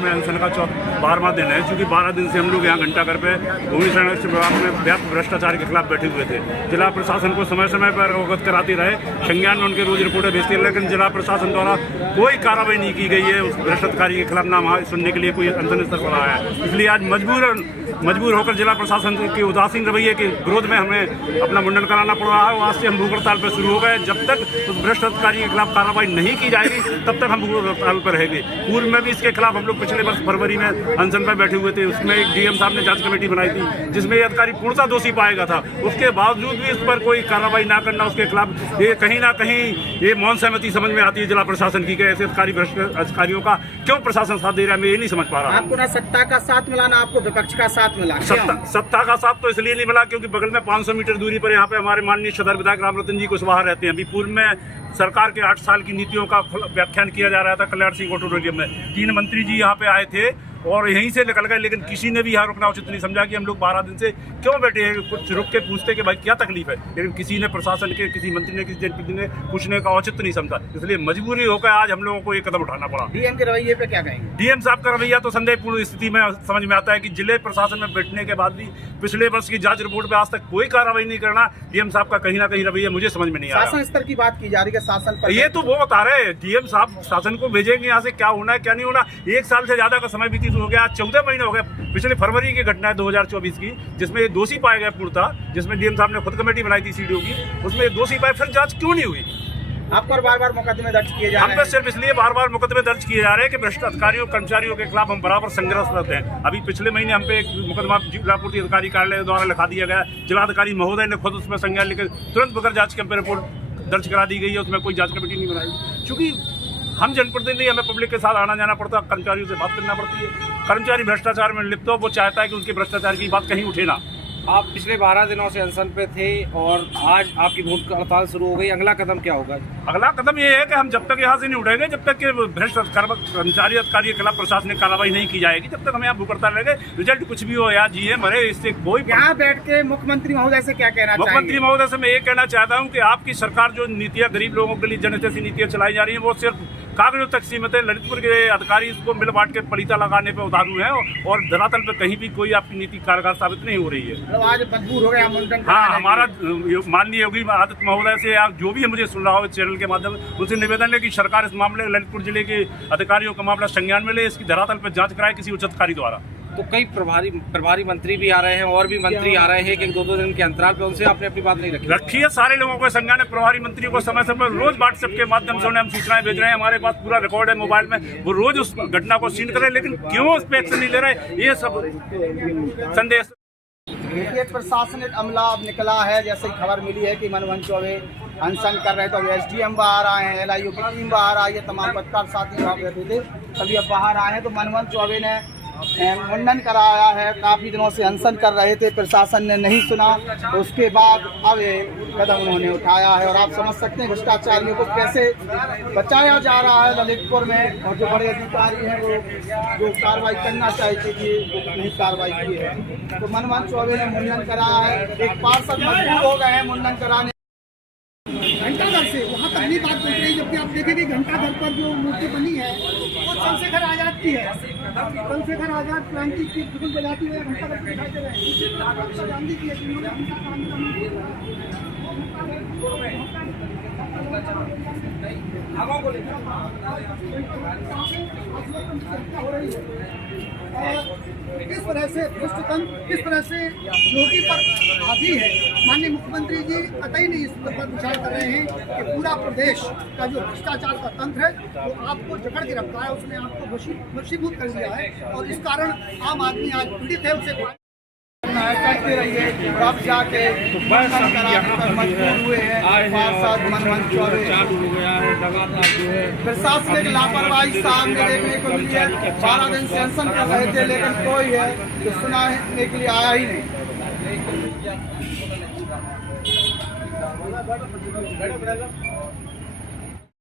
में अनशन का 12वां दिन है, क्योंकि 12 दिन से हम लोग यहाँ घंटाघर पे भूमि संरक्षण विभाग में व्यापक भ्रष्टाचार के खिलाफ बैठे हुए थे। जिला प्रशासन को समय समय पर अवगत कराते रहे, संज्ञान में उनके रोज रिपोर्टें भेजते हैं, लेकिन जिला प्रशासन द्वारा कोई कार्रवाई नहीं की गई है उस भ्रष्टाचारी के खिलाफ, ना वहाँ सुनने के लिए कोई अनशन स्तर पर आया है। इसलिए आज मजबूर होकर जिला प्रशासन के उदासीन रवैये के विरोध में हमें अपना मुंडन कराना पड़ रहा है। वहाँ से हम भूख हड़ताल पर शुरू हो गए। जब तक उस भ्रष्टाचारी के खिलाफ कार्रवाई नहीं की जाएगी तब तक हम भूख हड़ताल पर रहेंगे। पूर्व में भी इसके खिलाफ हम लोग पिछले वर्ष फरवरी में अनशन पर बैठे हुए थे। उसमें एक डीएम साहब ने जांच कमेटी बनाई थी जिसमें ये अधिकारी पूर्णतः दोषी पाएगा था। उसके बावजूद भी इस पर कोई कार्रवाई ना करना, उसके खिलाफ ये कहीं ना कहीं ये मौन सहमति समझ में आती है जिला प्रशासन की। ऐसे अधिकारियों का क्यों प्रशासन साथ दे रहा है, मैं ये नहीं समझ पा रहा। आपको ना सत्ता का साथ मिला ना आपको विपक्ष का साथ मिला। सत्ता का साथ तो इसलिए नहीं मिला क्योंकि बगल में 500 मीटर दूरी पर यहाँ पे हमारे माननीय सदर विधायक रामरतन जी कुशवाहा रहते हैं। अभी पूर्व में सरकार के 8 साल की नीतियों का व्याख्यान किया जा रहा था कल्याण सिंह ऑडिटोरियम में। 3 मंत्री जी यहाँ पे आए थे और यहीं से निकल गए, लेकिन किसी ने भी यहाँ रुकना उचित नहीं समझा कि हम लोग 12 दिन से क्यों बैठे हैं। कुछ रुक के पूछते कि भाई क्या तकलीफ है, लेकिन किसी ने प्रशासन के, किसी मंत्री ने, किसी जनप्रतिनिधि ने पूछने का औचित्य नहीं समझा। इसलिए मजबूरी होकर आज हम लोगों को ये कदम उठाना पड़ा। डीएम के रवैये पे क्या कहेंगे? डीएम साहब का रवैया तो संदेहपूर्ण स्थिति में समझ में आता है कि जिले प्रशासन में बैठने के बाद भी पिछले वर्ष की जांच रिपोर्ट पे आज तक कोई कार्रवाई नहीं करना डीएम साहब का कहीं ना कहीं रवैया मुझे समझ में नहीं आ रहा। शासन स्तर की बात की जा रही है, शासन पर ये तो वो बता रहे हैं। डीएम साहब शासन को भेजेंगे यहाँ से क्या होना है क्या नहीं होना। 1 साल से ज्यादा का समय व्यतीत हो गया, 14 महीने हो गए। पिछले फरवरी की घटना है 2024 की, जिसमें ये दोषी पाए गए पूर्णतः, जिसमें डीएम साहब ने खुद कमेटी बनाई थी सीडीओ की, उसमें दोषी पाए, फिर जांच क्यों नहीं हुई? आप पर बार-बार मुकदमे दर्ज किए जा रहे हैं। हम पे सिर्फ इसलिए बार-बार मुकदमे दर्ज किए जा रहे हैं कि भ्रष्ट अधिकारियों कर्मचारियों के खिलाफ हम बराबर संघर्ष करते हैं। अभी पिछले महीने हम पे एक मुकदमा जिला पूर्ति अधिकारी कार्यालय द्वारा लिखा दिया गया। जिलाधिकारी महोदय ने खुद उसमें संज्ञान लेकर तुरंत बगैर जांच के रिपोर्ट दर्ज करा दी गई है। उसमें कोई जांच कमेटी नहीं बनाई, क्योंकि हम जनप्रतिनिधि, हमें पब्लिक के साथ आना जाना पड़ता है, कर्मचारियों से बात करना पड़ती है। कर्मचारी भ्रष्टाचार में लिप्त हो, वो चाहता है कि उसके भ्रष्टाचार की बात कहीं उठे ना। आप पिछले 12 दिनों से अनशन पे थे और आज आपकी भूख हड़ताल शुरू हो गई। अगला कदम क्या होगा? अगला कदम ये है कि हम जब तक यहाँ से नहीं उठेंगे, जब तक कि भ्रष्ट कर्मचारी अधिकारी के खिलाफ प्रशासनिक कार्रवाई नहीं की जाएगी, तब तक हम यहाँ भूख हड़ताल रहेंगे। रिजल्ट कुछ भी हो या जिए मरे, इससे कोई। यहाँ बैठ के मुख्यमंत्री महोदय से क्या कहना? मुख्यमंत्री महोदय से मैं ये कहना चाहता हूँ कि आपकी सरकार जो नीतियाँ गरीब लोगों के लिए जनहितैषी नीतियाँ चलाई जा रही हैं वो सिर्फ कागजों तक सीमित है। ललितपुर के अधिकारी इसको मिल बांट के पलीता लगाने पर उतारू है और धरातल पर कहीं भी कोई आपकी नीति कारगर साबित नहीं हो रही है। आज मजबूर हो गया मुंडन। हाँ, हमारा माननीय योगी आदित्य महोदय से आप जो भी मुझे सुन रहा हो चैनल के माध्यम से, उनसे निवेदन है कि सरकार इस मामले ललितपुर जिले के अधिकारियों का मामला संज्ञान में ले, इसकी धरातल पर जांच कराए किसी उच्च अधिकारी द्वारा। तो कई प्रभारी मंत्री भी आ रहे हैं और भी मंत्री आ रहे हैं कि 2-2 दिन के अंतराल पे, उनसे आपने अपनी बात नहीं रखी है। सारे लोगों को संज्ञान है। प्रभारी मंत्री को समय समय पर रोज व्हाट्सएप के माध्यम से उन्हें हम सूचनाएं भेज रहे हैं। हमारे पास पूरा रिकॉर्ड है मोबाइल में, वो रोज उस घटना को सीन कर रहे हैं, लेकिन क्यों उस पर एक्शन नहीं ले रहे, ये सब संदेश। एक प्रशासनिक अमला अब निकला है। जैसे ही खबर मिली है कि मनमोहन चौबे अनशन कर रहे हैं, तो एसडीएम बाहर आए हैं, एलआईयू की टीम बाहर आई है, तमाम पत्रकार साथी वहाँ रहते थे, सभी अब बाहर आए हैं। तो मनमोहन चौबे ने मुंडन कराया है। काफ़ी दिनों से अनशन कर रहे थे, प्रशासन ने नहीं सुना, उसके बाद अब ये कदम उन्होंने उठाया है। और आप समझ सकते हैं भ्रष्टाचारियों को कैसे बचाया जा रहा है ललितपुर में। और जो बड़े अधिकारी हैं वो जो कार्रवाई करना चाहिए थी वो नहीं कार्रवाई की है। तो मनमोहन चौबे ने मुंडन कराया है। एक पार्षद मजबूर हो गए हैं मुंडन कराने। घंटाघर से वहाँ तक नहीं बात बन रही, जबकि आप देखेंगे घंटाघर पर जो मूर्ति बनी है वो चंद्रशेखर आजाद की है। चंद्रशेखर आजाद क्रांति की धुन बजाती हुए घंटाघर पर दिखाई दे रहे हैं। गांधी की किस तरह से भ्रष्टतंत्र, किस तरह से योगी पर हावी है। माननीय मुख्यमंत्री जी कतई नहीं इस पर विचार कर रहे हैं कि पूरा प्रदेश का जो भ्रष्टाचार का तंत्र है वो आपको जकड़ के रखता है, उसने आपको वशीभूत कर दिया है और इस कारण आम आदमी आज पीड़ित है। उसे करते रहिए। अब जाके मजबूर हुए हैं मनमोहन चौबे। प्रशासनिक लापरवाही सामने देखने को मिली है। 12 दिन से अनशन कर रहे थे, लेकिन कोई है जो सुनाने के लिए आया ही नहीं।